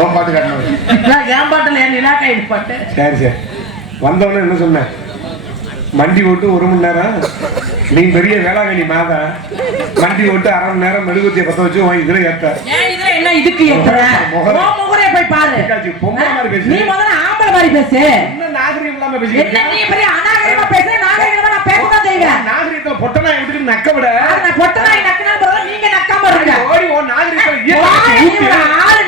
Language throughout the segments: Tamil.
உன் பாட்டு காட்டணும். என் பாட்டுல என் நிலாக்காய் பாட்டு. சரி சரி. வந்தவொடனே என்ன சொன்ன? மண்டி ஓட்டு 1 மணி நேரம், நீ பெரிய வேளாங்கண்ணி மாதா, மண்டி ஓட்டு 1/2 மணி நேரம் மெழுகுத்திய பத்த வச்சு இதுல ஏத்த. இதுல என்ன இதுக்கு ஏத்துற? முகரே போய் பாரு. பொம்பளை மாதிரி பேசு. நீ முதல்ல ஆம்பளை மாதிரி பேசு. என்ன நாகரிகம் இல்லாம பேசி? என்ன நீ பெரிய அநாகரிகமா பேசு? நாகரிகமா நான் பேசதான் செய்வேன். நாகரிகத்துல பொட்டனா எடுத்து நக்க விட. நான் பொட்டனாய் நக்கனா பரவ, நீங்க நக்காம இருங்க. ஓடி ஓ நாகரிகத்துல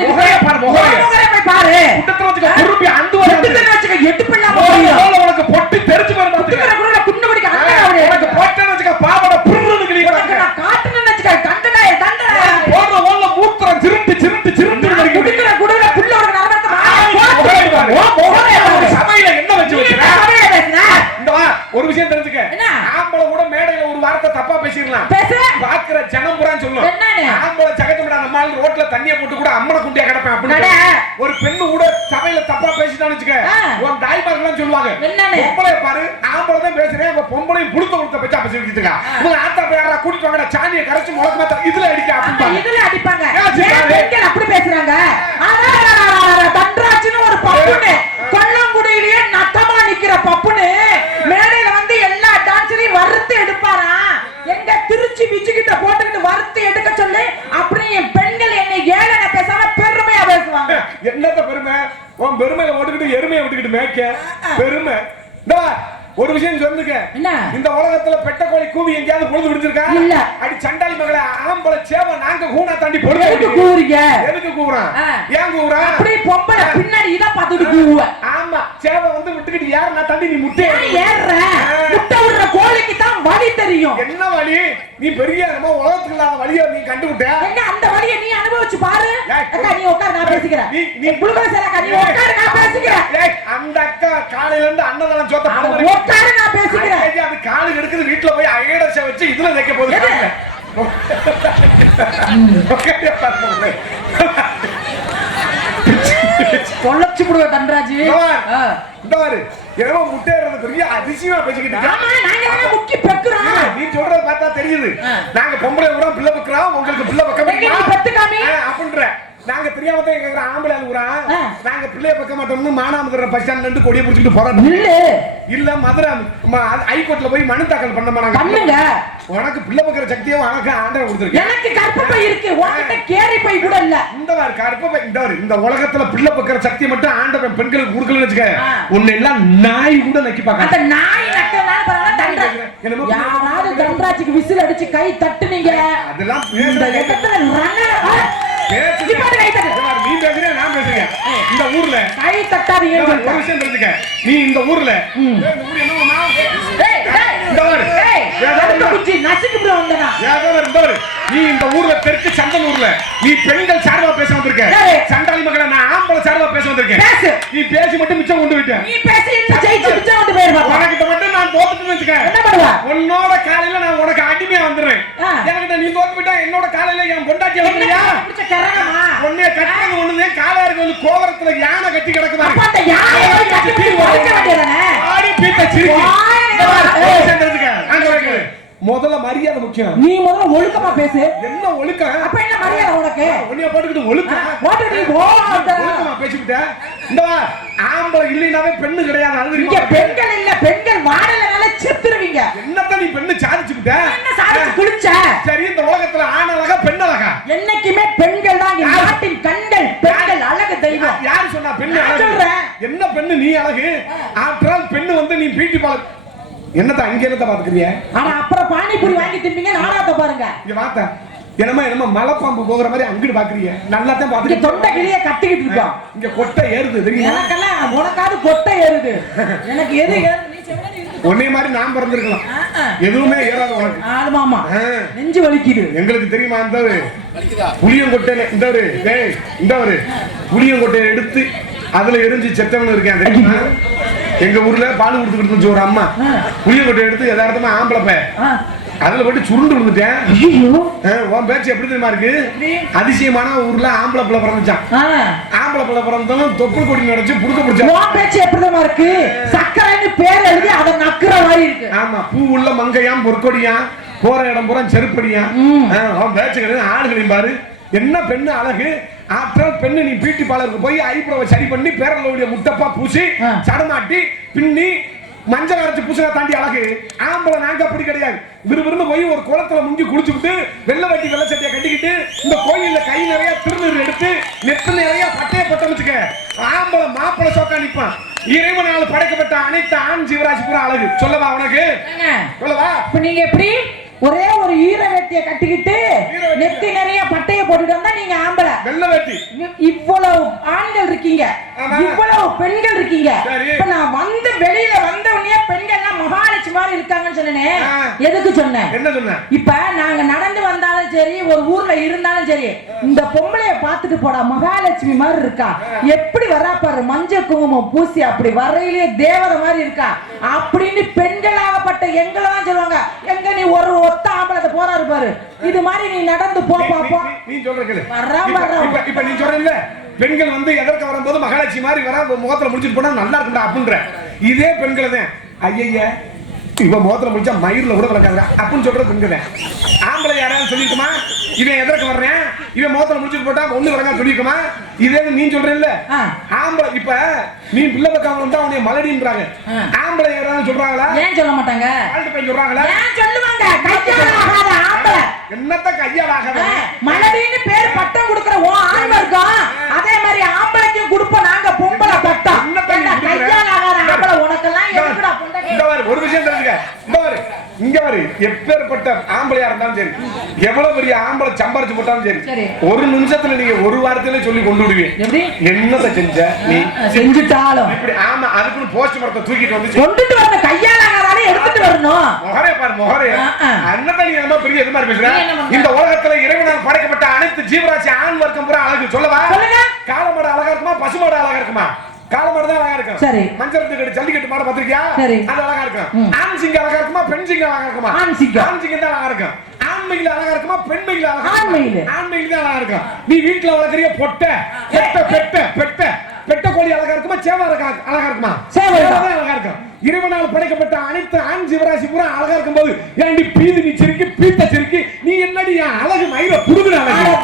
முகரே பாரு. முகரே போய் பாரு. குட்டத்துல வச்சுக்க குறுப்பி அந்து வர. குட்டத்துல வச்சுக்க எட்டு பண்ணாம போறியா? உனக்கு பொட்டி தெரிஞ்சு பாரு. குட்டத்துல கூட குன்னபடிக்கு அங்க அவரே. உனக்கு பொட்டன வச்சுக்க பாவட புருன்னு கிளியற. நான் காட்டுன்னு வச்சுக்க கண்டனாய தண்டன. போற ஓல்ல மூத்திர சிருட்டு குடிக்கிற குடுல புள்ள ஒரு நரகத்தை பாரு. ஓ முகரே சமையல என்ன வச்சு வச்சிருக்க? சமையல பேசுன. இந்த வா ஒரு விஷயம் தெரிஞ்சுக்க. ஆம்பள கூட மேடையில ஒரு வார்த்தை தப்பா பேசிரலாம். பேசு. பாக்குற ஜனம் புறான்னு சொல்லும். ஆம்பள ஜகத்துடா நம்ம ஆளு ரோட்ல தண்ணிய போட்டு கூட அம்மன குண்டியா கிடப்பேன் அப்படி. ஒரு பெண்ணு கூட சமையல தப்பா பேசிட்டான்னு வெச்சுக்க. உன் தாய்மார்கள்லாம் சொல்லுவாங்க. பொம்பளைய பாரு, ஆம்பள தான் பேசுறேன், அப்ப பொம்பளையும் புடுத்த பேச்சா பேசிட்டு இருக்கா. உங்க ஆத்தா பேரா கூட்டிட்டு வாங்கடா, சாணியை கரைச்சு முளக்கு மாத்த இதுல அடிக்க அப்படிம்பாங்க. இதுல அடிப்பாங்க. ஏன் அப்படி பேசுறாங்க? தன்ராஜ்னு ஒரு பப்புனு கொல்லங்குடியிலேயே நட்டமா நிக்கிற பப்புனு மேடையில வந்து எல்லா டான்ஸரையும் வறுத்து எடுப்பாரா. எங்க திருச்சி பிச்சுக்கிட்ட போட்டுக்கிட்டு வறுத்து எடுக்க சொல்லி அப்படியே பெண்கள் என்னை ஏளன பேசாம பெருமையா பேசுவாங்க. என்னத்த பெருமை? உன் பெருமையில ஓட்டுக்கிட்டு எருமையை விட்டுக்கிட்டு மேய்க்க பெருமை. ஒரு விஷயம் சொல்லுங்க. இந்த உலகத்துல பெட்ட கோழி கூவி எங்கயாவது பொழுது விடுச்சிருக்கா? இல்ல. அடி சண்டாளி மகளே, ஆம்பளை சேவ நாங்க கூணா தாண்டி பொழுது எதுக்கு கூவுறீங்க? எதுக்கு கூவுறான்? ஏன் கூவுறான்? அப்படி பொம்பளை பின்னாடி இத பாத்துட்டு கூவுவ. ஆமா, சேவ வந்து விட்டுக்கிட்டு யாரனா தாண்டி நீ முட்டை ஏறற. முட்டை விடுற கோழிக்கு தான் வலி தெரியும். என்ன வலி? நீ பெரிய நம்ம உலகத்துல இல்லாத வலியை நீ கண்டுபிட்ட. எங்க அந்த வலியை நீ அனுபவிச்சு பாரு. அக்கா நீ உட்கார், நான் பேசிக்கிறேன். நீ புளுகோஸ் அக்கா நீ உட்கார், நான் பேசிக்கிறேன். ஏய் அந்த அக்கா காலையில இருந்து அன்னதானம் சோத்த போடுற. உட்கார், நான் பேசிக்கிறேன். அது காலு எடுக்குது, வீட்ல போய் ஐடஸ வச்சு இதுல வைக்க போகுது. பொள்ளச்சு புடுவ தன்ராஜ். இந்த பாரு, ஏதோ முட்டைறது பெரிய அதிசயமா பேசிக்கிட்டு இருக்க. ஆமா, நாங்க முக்கி பெக்குறோம். நீ சொல்றத பார்த்தா தெரியுது. நாங்க பொம்பளை ஊரா பிள்ளை பெக்குறோம், உங்களுக்கு பிள்ளை பெக்க மாட்டீங்க. நீ பெத்துக்காமி அப்படின்ற. நாங்க தெரியாம தான் கேக்குற ஆம்பளை ஊரா. நாங்க பிள்ளைய பெக்க மாட்டோம்னு மானாமதுரை பஸ் ஸ்டாண்ட்ல இருந்து கொடியை புடிச்சிட்டு போறோம். இல்ல மதுரை ஹைகோர்ட்ல போய் மனு தாக்கல் பண்ண பண்ணுங்க. உனக்கு பிள்ளை பெக்கிற சக்தியை உனக்கு ஆண்டவன் கொடுத்திருக்கு. எனக்கு கர்ப்பப்பை இருக்கு, உன்கிட்ட கேரி பை கூட இல்ல. இந்த வார கர்ப்பப்பை இந்த உலகத்துல பிள்ளை பெக்கிற சக்தியை மட்டும் ஆண்டவன் பெண்களுக்கு கொடுக்கலன்னு வெச்சுக்க, உன்னை எல்லாம் நாய் கூட நக்கி பார்க்க. அந்த நாய் நக்கனால பரவாயில்லை. தண்டராஜ் யாராவது தண்டராஜுக்கு விசில் அடிச்சு கை தட்டுனீங்க, அதெல்லாம் இந்த இடத்துல நீ பேசுறேன், நான் பேசுறேன். இந்த ஊர்ல கை தட்டாதீங்க. ஒரு விஷயம் தெரிஞ்சுக்க, நீ இந்த ஊர்ல நீ இந்த ஊர்ல தெற்கு சந்தனூர்ல நீ பெண்கள் சார்பா பேச வந்திருக்க. சண்டாளி மகள நான் ஆம்பளை சார்பா பேச வந்திருக்கேன். நீ பேசி மட்டும் மிச்சம் கொண்டு விட்ட. நீ பேசி இன்னும் ஜெயிச்சு மிச்சம் கொண்டு போயிருவா. உனக்கிட்ட மட்டும் நான் தோத்துட்டு வெச்சுக்க. என்ன பண்ணுவ? உன்னோட காலையில நான் உனக்கு அடிமையா வந்துறேன். எனக்கிட்ட நீ தோத்து விட்டா என்னோட காலையில என் பொண்டாட்டி வந்துறியா? பிடிச்ச கரகமா உன்னைய கட்டறது ஒண்ணுதே. காலாருக்கு வந்து கோவரத்துல யானை கட்டி கிடக்குதா? அப்ப அந்த யானை கட்டி ஓடிக்க வேண்டியதானே? ஆடி பீத்த சிரிக்கி. தெரிஞ்சுக்க. அங்க வைக்க முதல்ல மரியாதை முக்கியம். நீ முதல்ல ஒழுக்கமா பேசு. என்ன ஒழுக்கம்? அப்ப என்ன மரியாதை உனக்கு? உன்னைய போட்டுக்கிட்டு ஒழுக்கம் போட்டுக்கிட்டு ஒழுக்கமா பேசிக்கிட்ட. இந்த ஆம்பளை இல்லைனாவே பெண்ணு கிடையாது. அது இங்க பெண்கள் இல்ல, பெண்கள் வாடலனால செத்துருவீங்க. என்னத்த நீ பெண்ணு சாதிச்சுக்கிட்ட? என்ன சாதிச்சு குளிச்ச? சரி, இந்த உலகத்துல ஆண் அழகா பெண் அழகா? என்னைக்குமே பெண்கள் தான் இந்த நாட்டின் கண்கள். பெண்கள் அழகு தெய்வம். யார் சொன்னா பெண்ணு அழகு? என்ன பெண்ணு நீ அழகு? ஆற்றால் பெண்ணு வந்து நீ பீட்டி பால் என்னத்த அங்க என்னத்த பாத்துக்கறிய? ஆனா அப்புறம் பானிபூரி வாங்கி தின்னீங்க, நானாத்த பாருங்க. இங்க வாத்த என்னமா மலைப்பாம்பு போகிற மாதிரி அங்கிட்டு பாக்குறீங்க. நல்லா தான் பாத்துக்க. தொண்டை கிளிய கட்டிக்கிட்டு இருக்கான். இங்க கொட்டை ஏறுது தெரியுமா? எனக்கெல்லாம் உனக்காவது கொட்டை ஏறுது. எனக்கு எது ஏறுது? நீ செவனே ஒண்ணே மாதிரி நான் பிறந்திருக்கலாம். எதுவுமே ஏறாது உனக்கு. ஆமாமா, நெஞ்சு வலிக்குது. எங்களுக்கு தெரியுமா? இந்த புளியங்கொட்டையில இந்த புளியங்கொட்டையை எடுத்து அதுல எரிஞ்சு செத்தவன் இருக்கேன் தெரியுமா? எங்க ஊர்ல பால் கொடுத்துக்கிட்டு இருந்துச்சு ஒரு அம்மா. புளியங்கொட்டை எடுத்து யதார்த்தமா ஆம்பளை பைய அதுல போட்டு சுருண்டு விழுந்துட்டேன். உன் பேச்சு எப்படி தெரியுமா இருக்கு? அதிசயமான ஊர்ல ஆம்பளை பிள்ளை பிறந்துச்சான். ஆம்பளை பிள்ளை பிறந்தாலும் தொப்புள் கொடி நடச்சு புடுக்க பிடிச்சா. உன் பேச்சு எப்படி தெரியுமா இருக்கு? சக்கரைன்னு பேர் எழுதி அதை நக்குற மாதிரி இருக்கு. ஆமா, பூ உள்ள மங்கையாம் பொற்கொடியாம், போற இடம் பூரா செருப்படியாம். அவன் பேச்சு ஆடுகளையும் பாரு. என்ன பெண்ணு அழகு ஆற்றல் பெண்ணு. நீ பியூட்டி பார்லருக்கு போய் ஐப்ரோவை சரி பண்ணி பேரலோடைய முட்டப்பா பூசி சடமாட்டி பின்னி மஞ்சள் அரைச்சு பூசலை தாண்டி அழகு. ஆம்பளை நாங்க அப்படி கிடையாது. விறுவிறுன்னு போய் ஒரு குளத்துல முங்கி குளிச்சுட்டு வெள்ளை வட்டி வெள்ளை சட்டியை கட்டிக்கிட்டு இந்த கோயில்ல கை நிறைய திருநீர் எடுத்து நெத்து நிறைய பட்டைய பட்ட வச்சுக்க ஆம்பளை மாப்பிளை சோக்கா நிப்பான். இறைவனால் படைக்கப்பட்ட அனைத்து ஆண் ஜீவராசி பூரா அழகு. சொல்லவா உனக்கு? சொல்லவா? இப்ப நீங்க எப்படி ஒரே ஒரு ஈர வேட்டியை கட்டிக்கிட்டு நெத்தி நிறைய பட்டைய போட்டுட்டு வந்தா நீங்க ஆம்பளை? வெள்ளை வேட்டி. இவ்வளவு ஆண்கள் இருக்கீங்க, இவ்வளவு பெண்கள் இருக்கீங்க. இப்ப நான் வந்து வெளியில வந்த உடனே பெண்கள் எல்லாம் மகாலட்சுமி மாதிரி இருக்காங்கன்னு சொன்னேனே, எதுக்கு சொன்னேன்? என்ன சொன்ன? இப்ப நாங்க நடந்து வந்தாலும் சரி, ஒரு ஊர்ல இருந்தாலும் சரி, இந்த பொம்பளைய பாத்துட்டு போடா மகாலட்சுமி மாதிரி இருக்கா, எப்படி வரா பாரு, மஞ்சள் குங்குமம் பூசி அப்படி வரையிலேயே தேவதை மாதிரி இருக்கா அப்படின்னு பெண்களாகப்பட்ட எங்களை தான் சொல்லுவாங்க. எங்க நீ ஒரு ஒத்த ஆம்பளத்தை போறாரு பாரு, இது மாதிரி நீ நடந்து போ பாப்போம். நீ சொல்ற கேளு. இப்ப நீ சொல்றீல்ல பெண்கள் வந்து எதற்கு வரும்போது மகாலட்சுமி மாதிரி வரா, முகத்துல முடிச்சிட்டு போனா நல்லா இருக்குடா அப்படின்ற இதே பெண்கள் தான். ஐயா இவ முகத்துல முடிச்சா மயிர்ல கூட வளர்க்காங்க அப்படின்னு சொல்றது பெண்கள். ஆம்பளை யாராவது சொல்லிருக்குமா இவன் எதற்கு வர்றேன், இவன் முகத்துல முடிச்சுட்டு போட்டா ஒண்ணு வளர்க்கா சொல்லிருக்குமா? இதே நீ சொல்றீல்ல ஆம்பளை. இப்ப நீ பிள்ளை பக்கம் வந்தா உன்னை மலடின்றாங்க. ஆம்பளை யாராவது சொல்றாங்களா? ஏன் சொல்ல மாட்டாங்க? ஆள்கிட்ட போய் சொல்றாங்களா? ஏன் சொல்லுவாங்க? கையாலாகாத ஆம்பளை. என்னத்த கையாலாகாத? மலடின்னு பேர் பட்டம் கொடுக்கிற ஓ ஆண் வர்க்கம் அதே மாதிரி ஆம்பளைக்கும் கொடுப்போம் நாங்க பொம்பளை பட்டம். கையாலாகாத ஆம்பளை உனக்கெல்லாம் எதுக்குடா பொண்டை? ஒரு விஷயம் தெரிஞ்சுக்க. இங்க வரு எப்பேற்பட்ட ஆம்பளையா இருந்தாலும் சரி, எவ்வளவு பெரிய ஆம்பளை சம்பாரிச்சு போட்டாலும் சரி, ஒரு நிமிஷத்துல நீங்க ஒரு வாரத்திலே சொல்லி கொண்டு விடுவீங்க. என்னத்தை செஞ்ச நீ செஞ்சுட்டாலும் இப்படி. ஆமா, அதுக்குன்னு போஸ்ட் மரத்தை தூக்கிட்டு வந்து கொண்டுட்டு வரணும், கையாலாகாதானே எடுத்துட்டு வரணும். முகரே பாரு முகரே. அன்னத்தை நீ ரொம்ப பெரிய இது மாதிரி பேசுற. இந்த உலகத்துல இறைவனால் படைக்கப்பட்ட அனைத்து ஜீவராசி ஆண் வர்க்கம் பூரா அழகு. சொல்லவா? காளமாடு அழகா இருக்குமா, பசுமாடு அழகா இருக்குமா? காளமாடு தான் அழகா இருக்கும். சரி. மஞ்சள் கட்டு ஜல்லிக்கட்டு மாடு பாத்திருக்கியா? அது அழகா இருக்கும். ஆண் சிங்கம் அழகா இருக்குமா, பெண் சிங்கம் அழகா இருக்குமா? ஆண் சிங்கம் தான் அழகா இருக்கும். ஆண்மையில அழகா இருக்குமா, பெண்மையில அழகா? ஆண்மையில தான் அழகா இருக்கும். நீ வீட்டுல வளர்க்கறிய பொட்டை பெட்ட கோழி அழகா இருக்குமா, சேவ அழகா இருக்குமா? சேவதான் அழகா இருக்கும். இறைவனால் படைக்கப்பட்ட அனைத்து ஆண் ஜீவராசி பூரா அழகா இருக்கும் போது ஏண்டி பீதி நீ சிரிக்கி பீத்த சிரிக்கி நீ என்னடி அழகு மயிர புடுங்குற அழகு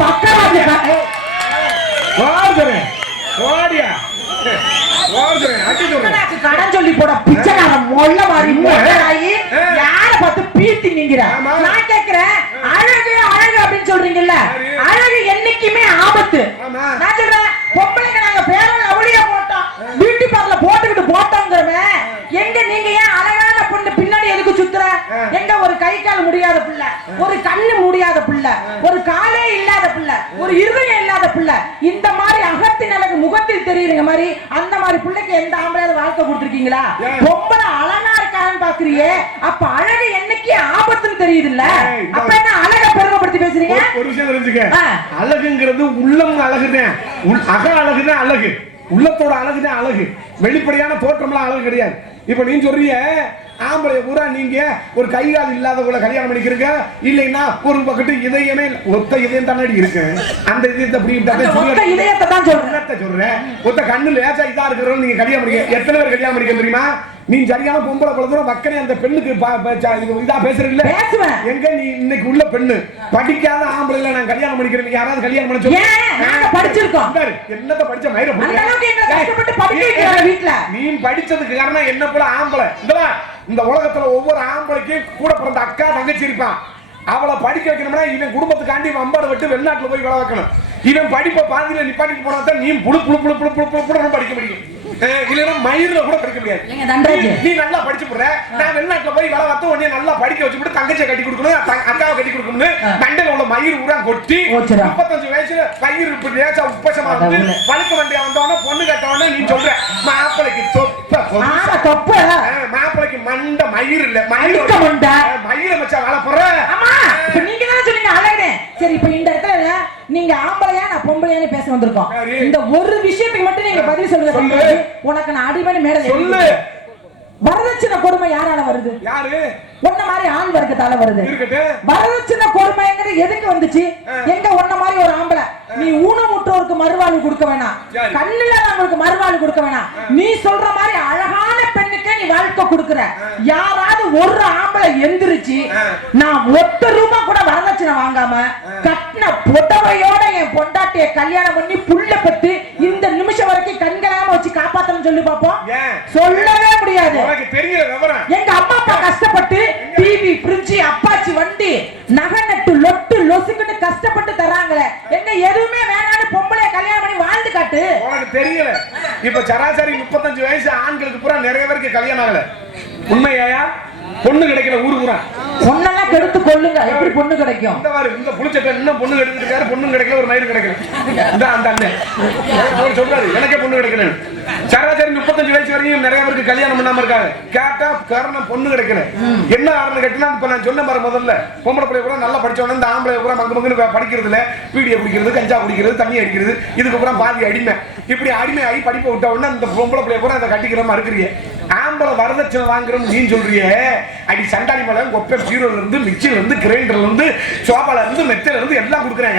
கடன் சொல்லி போட பிச்சைக்காரன் மொள்ள மாதிரி யார பார்த்து பீத்தி நீங்கிற. நான் கேக்குறேன், அழகு அழகு அப்படின்னு சொல்றீங்கல்ல, அழகு என்னைக்குமே ஆபத்து. நான் சொல்றேன், பொம்பளைங்க நாங்க பேரன் அவளியா போட்டோம், பியூட்டி பார்லர் போட்டுக்கிட்டு போட்டோங்கிறமே, எங்க நீங்க ஏன் அழகான பொண்ணு பின்னாடி எதுக்கு சுத்துற? எங்க ஒரு கை கால் முடியாத பிள்ளை, ஒரு கண்ணு முடியாத பிள்ளை, ஒரு காலே இல்லாத பிள்ளை, ஒரு இருதயம் இல்லாத பிள்ளை, இந்த மாதிரி அகத்தின் அழகு முகத்தில் தெரியுற மாதிரி அந்த மாதிரி பிள்ளைக்கு எந்த ஆம்பளையாவது வாழ்க்கை கொடுத்துருக்கீங்களா? பொம்பளை அழகா இருக்கான்னு பாக்குறியே, அப்ப அழகு என்னைக்கு ஆபத்துன்னு தெரியுது இல்ல? அப்ப என்ன அழகை பெருமைப்படுத்தி பேசுறீங்க? ஒரு விஷயம் தெரிஞ்சுக்க, அழகுங்கிறது உள்ளம் அழகுதான், அக அழகுதான் அழகு, உள்ளத்தோட அழகுதான் அழகு. வெளிப்படையான தோற்றம்லாம் அழகு கிடையாது. இப்ப நீ சொல்றீங்க ஆம்பளை பூரா நீங்க ஒரு கைகால் இல்லாதவங்களை கல்யாணம் பண்ணிக்கிறீங்க, இல்லைன்னா ஒரு பக்கத்து இதயமே ஒத்த இதயம் தானடி இருக்கு, அந்த இதயத்தை அப்படி இதயத்தை தான் சொல்றேன். ஒத்த கண்ணு லேசா இதா இருக்கிறவங்க நீங்க கல்யாணம் பண்ணிக்க. எத்தனை பேர் கல்யாணம் பண்ணிக்க தெரியுமா? நீ சரியான பொம்பளை குழந்தை மக்களே அந்த பெண்ணுக்கு இதா பேசுறீங்க. எங்க நீ இன்னைக்கு உள்ள பெண்ணு படிக்காத ஆம்பளை நான் கல்யாணம் பண்ணிக்கிறேன், யாராவது கல்யாணம் பண்ண சொல்லுங்க? படிச்சிருக்கோம். என்னத்த படிச்ச மயிர வீட்டுல நீ படிச்சதுக்கு காரணம் என்ன போல ஆம்பளை. இந்த உலகத்துல ஒவ்வொரு ஆம்பளைக்கும் கூட பிறந்த அக்கா தங்கச்சி இருப்பான். அவளை படிக்க வைக்கணும்னா இவன் குடும்பத்துக்காண்டி அம்பாடு விட்டு வெளிநாட்டுல போய் வேலை வைக்கணும். இவன் படிப்பை பாதியில நிப்பாட்டிட்டு போனா தான் நீ புழு புழு புழு புழு புழு புழு படிக்க முடியும். இல்லைன்னா மயிர்ல கூட படிக்க முடியாது. நீ நல்லா படிச்சு போடுற, நான் வெளிநாட்டுல போய் வேலை பார்த்து உடனே நல்லா படிக்க வச்சுட்டு தங்கச்சியை கட்டி கொடுக்கணும், அக்காவை கட்டி கொடுக்கணும்னு மண்டையில உள்ள மயிர் ஊரா கொட்டி 35 வயசுல மயிர் இப்படி லேசா உப்பசமா வந்து வழுக்க வண்டியா வந்தவன பொண்ணு கட்டவன நீ சொல்ற மாப்பிளைக்கு தொப்ப மாப்பிளைக்கு மண்ட மயிர் இல்ல மயிரை வச்சா வேலை போற. நீங்க தான் சொன்னீங்க அழகே. சரி, இப்ப இந்த இடத்துல நீங்க ஆம்பளையா நான் பொம்பளையான்னு பேச வந்திருக்கோம். இந்த ஒரு விஷயத்துக்கு மட்டும் நீங்க பதில் சொல்லுங்க. உனக்கு நான் அடிமணி மேல சொல்லு. வரதட்சணை கொடுமை யாரால வருது? யாரு? ஒன்ன மாதிரி ஆண் வர்க்கத்தால வருது. வரதட்சணை கொடுமைங்கிறது எதுக்கு வந்துச்சு? எங்க ஒன்ன மாதிரி ஒரு ஆம்பளை நீ ஊனமுற்றோருக்கு மறுவாழ்வு கொடுக்க வேணாம், கண்ணில்லாதவங்களுக்கு மறுவாழ்வு கொடுக்க வேணாம், நீ சொல்ற மாதிரி அழகான பெண்ணுக்கே நீ வாழ்க்கை கொடுக்குற. யாராவது ஒரு ஆம்பளை எந்திரிச்சு நான் 1 ரூபாய் கூட வரதட்சணை வாங்க வாங்காம கட்டின புடவையோட என் பொண்டாட்டிய கல்யாணம் பண்ணி புள்ள பத்து இந்த நிமிஷம் வரைக்கும் கண்களாம வச்சு காப்பாத்தணும் சொல்லி பாப்போம். சொல்லவே முடியாது. எங்க அம்மா அப்பா கஷ்டப்பட்டு டிவி ஃப்ரிட்ஜ் அப்பாச்சி வண்டி நகை நட்டு லொட்டு லொசுக்குன்னு கஷ்டப்பட்டு தராங்களே, எங்க எதுவுமே வேணான்னு பொம்பளைய கல்யாணம் பண்ணி வாழ்ந்து காட்டு. உனக்கு தெரியல. இப்ப சராசரி 35 வயசு ஆண்களுக்கு பூரா நிறைய பேருக்கு கல்யாணம் ஆகல. உண்மையா? பொண்ணு கிடைக்கல ஊரு பூரா. பொண்ணெல்லாம் கெடுத்து கொள்ளுங்க, எப்படி பொண்ணு கிடைக்கும்? இந்த பாரு, இந்த புளிச்சட்டை இன்னும் பொண்ணு எடுத்துட்டாரு, பொண்ணு கிடைக்கல, ஒரு மயிறு கிடைக்கல. இந்த அந்த அண்ணன் அவர் சொல்றாரு எனக்கே பொண்ணு கிடைக்கல. சராசரி 35 வயசு வரைக்கும் நிறைய பேருக்கு கல்யாணம் பண்ணாம இருக்காங்க. கேட்டா காரணம் பொண்ணு கிடைக்கல. என்ன காரணம் கேட்டா, இப்ப நான் சொன்ன மாதிரி முதல்ல பொம்பளை பிள்ளை கூட நல்லா படிச்சவன இந்த ஆம்பளை கூட மங்க மங்கன்னு படிக்கிறது இல்ல, பீடியை குடிக்கிறது, கஞ்சா குடிக்கிறது, தண்ணி அடிக்கிறது, இதுக்கு அப்புறம் பாதி அடிமை. இப்படி அடிமை ஆகி படிப்பை விட்ட உடனே இந்த பொம்பளை பிள்ளை கூட அதை கட்டிக்கிறமா இருக்கிறீங்க. ஆம்பளை வரதட்சணை வாங்குறோம் நீ சொல்றியே, அடி சண்டாளி மலை கொப்பை பீரோல இருந்து மிக்சில இருந்து கிரைண்டர்ல இருந்து சோபால இருந்து மெத்தையில இருந்து எல்லாம் கொடுக்குறேன்.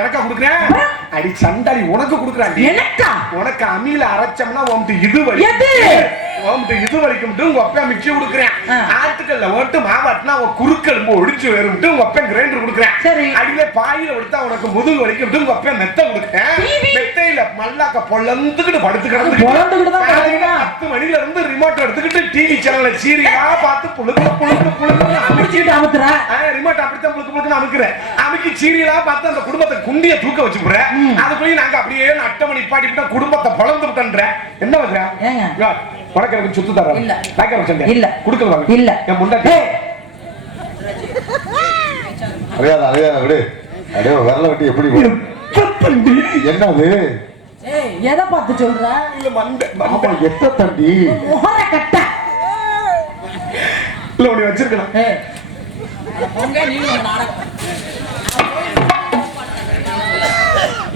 எனக்கா கொடுக்குறேன்? அடி சண்டாளி உனக்கு கொடுக்குறான். உனக்கு அமில அரைச்சோம்னா உனக்கு இது வலி, உனக்கு இது வலிக்கும் உங்க அப்பா மிக்சி கொடுக்குறேன். ஆட்டுக்கல்ல ஓட்டு மாவாட்டினா அவன் குறுக்கெலும்பு ஒடிச்சு வேறும்ட்டு உங்க அப்பா கிரைண்டர் கொடுக்குறேன். அடியில பாயில விடுத்தா உனக்கு முதுகு வலிக்கும் உங்க அப்பா மெத்தை கொடுக்குறேன். மெத்தையில மல்லாக்க பொழந்துக்கிட்டு படுத்து கிடந்து 10 மணில இருந்து ரிமோட் எடுத்துக்கிட்டு டிவி சேனல்ல சீரியலா பார்த்து புழுக்கு புழுக்கு புழுக்கு அமுக்கிட்டு அமுக்குற. ரிமோட் அப்படித்தான் புழுக்கு புழுக்குன்னு அமுக்குறேன். அமுக்கி சீரியலா பார்த்து அந்த குடும்பத்தை குண்டிய தூக்க வச்சுக்கிறேன். அது போய் நாங்க அப்படியே 8 மணி பாட்டிட்டு குடும்பத்தை பொழந்து விட்டன்ற. என்ன வச்சா உனக்கு எனக்கு சுத்து தர இல்ல, பேக்கர் வச்சேன் இல்ல, குடுக்கல இல்ல, என் முன்னாடி அறியாத அறியாத விடு. அடே வரல விட்டு எப்படி என்னது? எதை பார்த்து சொல்ற? இல்ல மண்ட மாமா எத்த தண்டி முகர கட்ட இல்ல உன்னை வச்சிருக்கலாம்.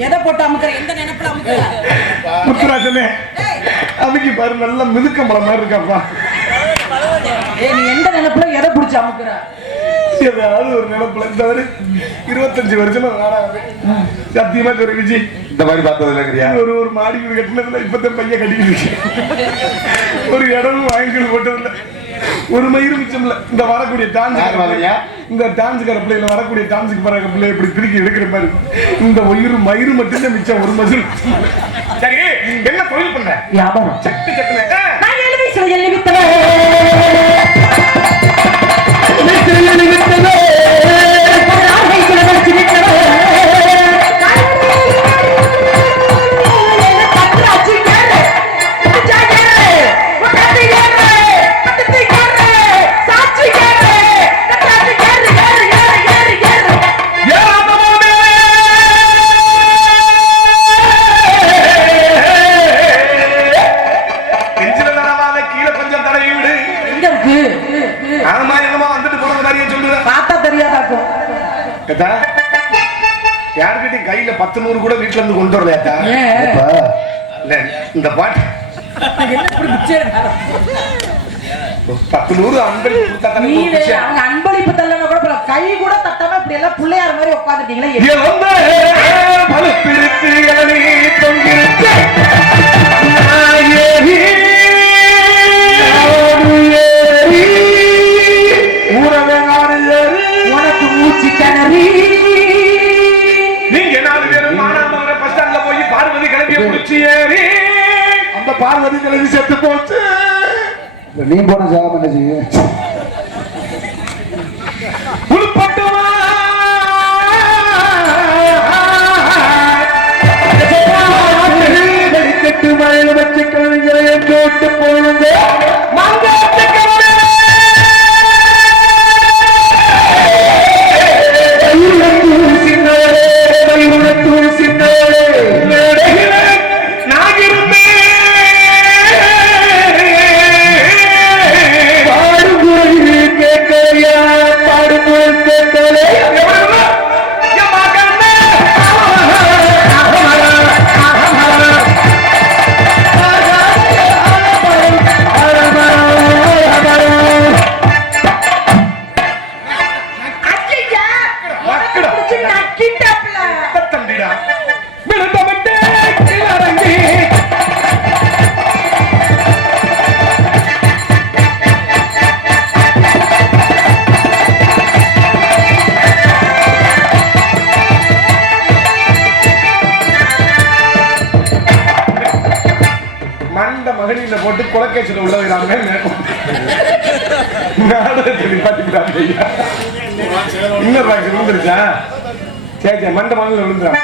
எதை போட்டு அமுக்குற? எந்த நினைப்புல அமுக்குற? முத்துராஜனே அதுக்கு பாரு நல்ல மிதுக்கம்பளம் மாதிரி இருக்காப்பா. நீ எந்த நினைப்புல எதை பிடிச்சி அமுக்குற? ஏதாவது ஒரு நினைப்புல. இந்த 25 வருஷமா நாடாது சத்தியமா ஒரு விஜய் இந்த மாதிரி பார்த்தது இல்லையா? ஒரு ஒரு மாடி வீடு கட்டினதுல இப்பதான் பையன் கட்டிக்கிட்டு ஒரு இடமும் வாங்கி போட்டதில்ல, ஒரு மயிறு மிச்சம் இல்ல. இந்த வரக்கூடிய டான்ஸ், இந்த டான்ஸுக்கார பிள்ளைல வரக்கூடிய டான்ஸுக்கு பிறகு பிள்ளை இப்படி திருக்கி எடுக்கிற மாதிரி இந்த ஒயிறு மயிறு மட்டும்தான் மிச்சம், ஒரு மசூல். சரி, என்ன தொழில் பண்ற? வியாபாரம். சட்டு சட்டுனே நான் எழுதி சொல்ல எழுதித்தவே யாருக்கிட்ட கையில 10 100 கூட வீட்டுல இருந்து கொண்டு வரலையாத்தா? இந்த பாட்டு 10 100 அன்பளிப்பு கொடுத்தா அன்பளிப்பு தள்ளன கூட கை கூட தட்டாம இப்படி எல்லாம் பிள்ளையார் மாதிரி உட்காந்துட்டீங்களே. உனக்கு மூச்சு கிணறி நீங்க 4 பேரும் மானாமதுரை பஸ் ஸ்டாண்ட்ல போய் பார்வதி கிளம்பிய முடிச்சு ஏறி அந்த பார்வதி கிளம்பி செத்து போச்சு. நீ போன ஜாபம் என்ன செய்ய? உள்பட்டுமா கட்டு மழையில வச்சு கலைஞரை போட்டு போடுங்க போலீஸை போட்டு கொலைக்கேசில் உள்ள வைக்கிறாங்க இன்னொரு பாக்ஸ் விழுந்துருச்சா சரி சரி மண்ட மண்ணில் விழுந்துறான்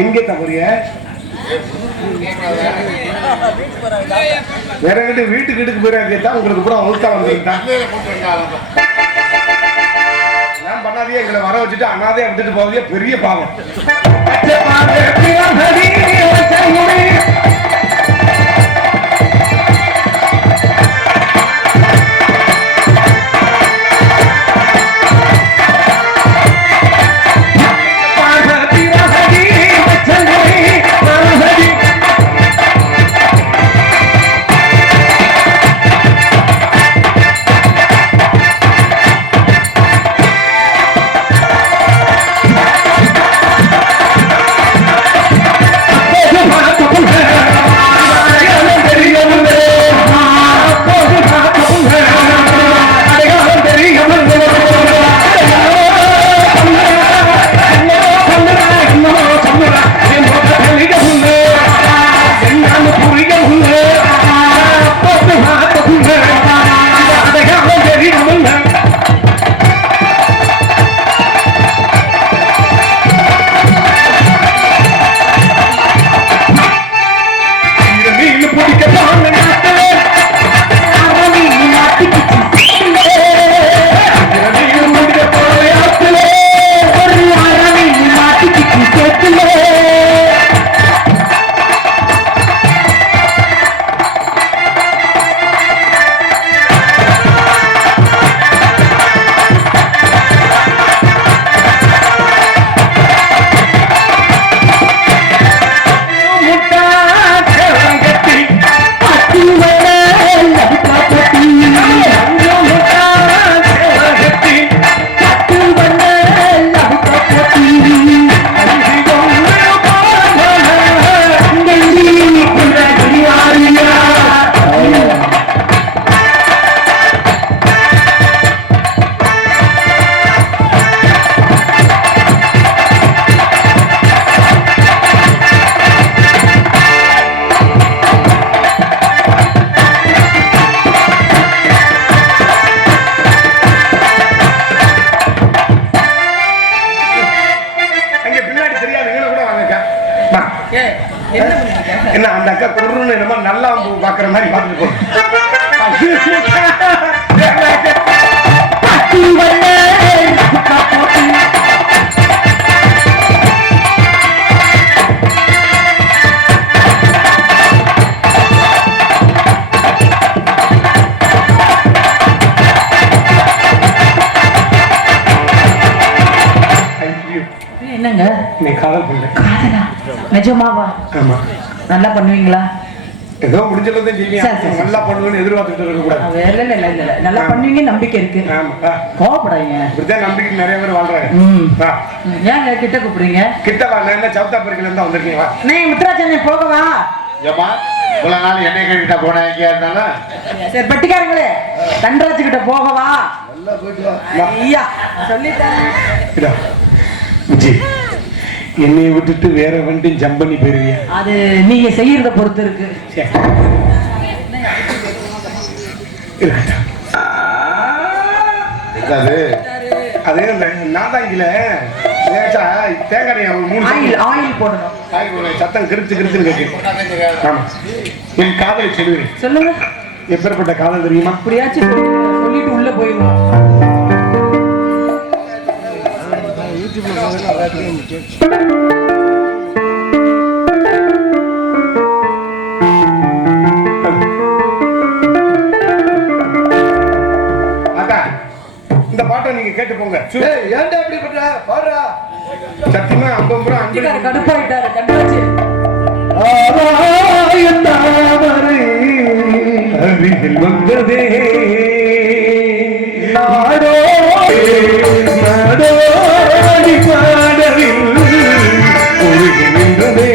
எங்கே தவறிய வேற கிட்ட வீட்டுக்கு போயிடாதான் உங்களுக்கு கூட அவுத்தா வந்துட்டான் பண்ணாதே எங்களை வர வச்சுட்டு அனாதையா விட்டுட்டு போவதே பெரிய பாவம் என்ன அந்த அக்கா குருன்னு என்னமோ நல்லா பாக்குற மாதிரி பாத்துட்டு போறோம் என்னங்க நீ காதல் பண்ணல காதலா நிஜமாவா ஆமா நல்லா பண்ணுவீங்களா ஏதோ முடிஞ்சளவுதான் செய்வீங்க நல்லா பண்ணுவேன்னு எதிர்பார்த்துட்டு இருக்க கூடாது இல்ல நல்லா பண்ணுவீங்க நம்பிக்கை இருக்கு கோவப்படாதீங்க இப்படிதான் நம்பிக்கை நிறைய பேர் வாழ்றாங்க ஏங்க கிட்ட கூப்பிடுறீங்க கிட்ட வா நான் என்ன சவுத்தா பரிக்கல இருந்தா வந்திருக்கீங்க நீ முத்துராஜன் போகவா ஏமா இவ்வளவு நாள் என்னை கிட்ட போனா எங்கேயா இருந்தாலும் சரி பட்டிக்காரங்களே தண்டராஜ் கிட்ட போகவா நல்லா போயிட்டு வா ஐயா சொல்லிட்டேன் விஜய், என்னை விட்டுட்டு வேற வண்டி ஜம்ப் பண்ணி போயிருவியா? அது நீங்க செய்யறத பொறுத்து இருக்கு. அதே நாதாங்கில தேங்காய் ஆயில் போடணும். சத்தம் கிருச்சு கிருச்சுன்னு கேட்கு. ஆமா, என் காதலை சொல்லுவேன். சொல்லுங்க. எப்பேற்பட்ட காதல் தெரியுமா? அப்படியாச்சும் சொல்லிட்டு உள்ள போயிருவோம். இந்த பாட்டை நீங்க கேட்டு போங்க. ஏன்டா அப்படி பண்ற? பாடுறா. சத்தியமா 50 ரூபா கடுப்பாயிட்டாரு. கண்டாச்சு. அருகில் வந்ததே நாடோ நாடோடி பாடலில் ஒழுகி நின்றதே.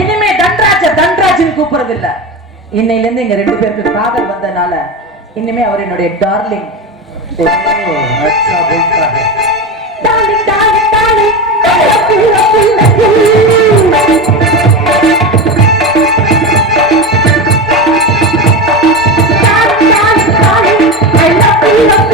இனிமே தன்ராஜன் கூப்பிடுறது இல்ல. இன்னையில இருந்து எங்க 2 பேருக்கு காதல் வந்தனால இனிமே அவர் என்னுடைய darling. Darling darling darling I love you.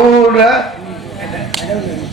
ஊடுற